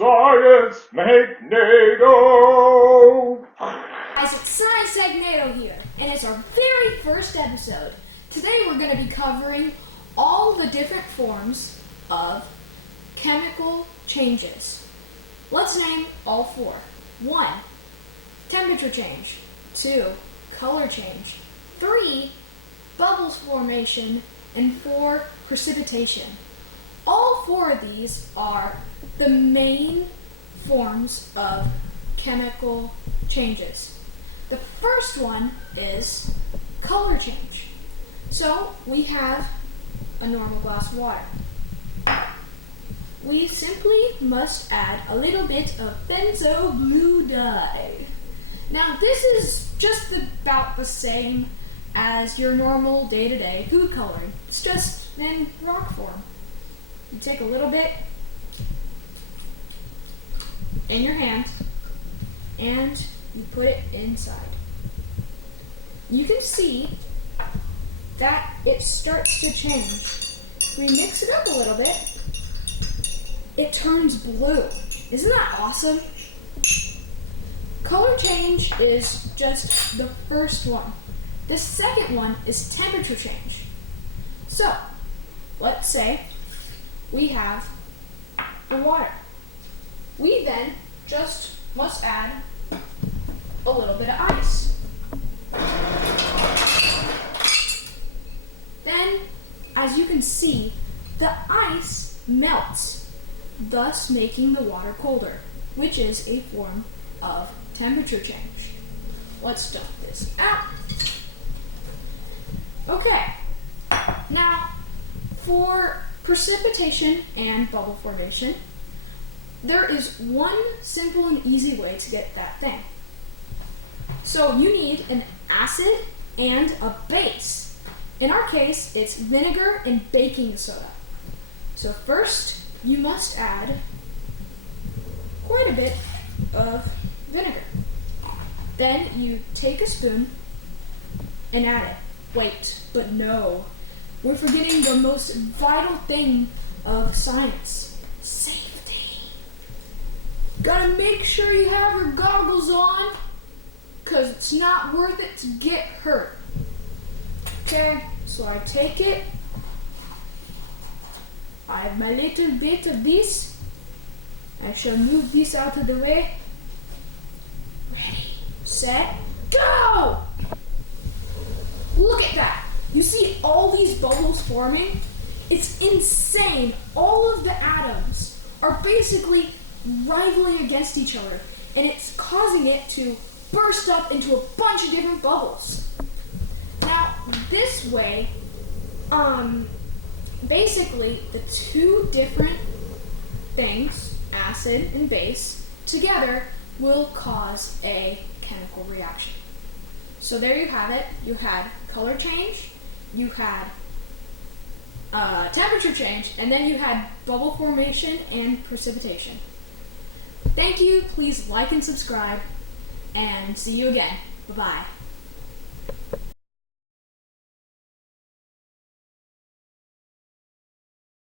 Science Magneto! Guys, it's Science Magneto here, and it's our very first episode. Today we're going to be covering all the different forms of chemical changes. Let's name all four. 1. Temperature change. 2. Color change. 3. Bubbles formation. And 4. Precipitation. All four of these are the main forms of chemical changes. The first one is color change. So we have a normal glass of water. We simply must add a little bit of benzo blue dye. Now this is just about the same as your normal day-to-day food coloring. It's just in rock form. You take a little bit in your hand and you put it inside. You can see that it starts to change. We mix it up a little bit. It turns blue. Isn't that awesome? Color change is just the first one. The second one is temperature change. So, let's say we have the water. We then just must add a little bit of ice. Then, as you can see, the ice melts, thus making the water colder, which is a form of temperature change. Let's dump this out. Okay, now for precipitation and bubble formation, there is one simple and easy way to get that thing. So you need an acid and a base. In our case, it's vinegar and baking soda. So first, you must add quite a bit of vinegar. Then you take a spoon and add it. Wait, but no. We're forgetting the most vital thing of science. Safety. Gotta make sure you have your goggles on, because it's not worth it to get hurt. Okay, so I take it. I have my little bit of this. I shall move this out of the way. Ready, set, go! Look at that! You see all these bubbles forming? It's insane. All of the atoms are basically rivaling against each other, and it's causing it to burst up into a bunch of different bubbles. Now, this way, basically the two different things, acid and base, together will cause a chemical reaction. So there you have it. You had color change, you had temperature change, and then you had bubble formation and precipitation. Thank you. Please like and subscribe, and see you again. Bye-bye.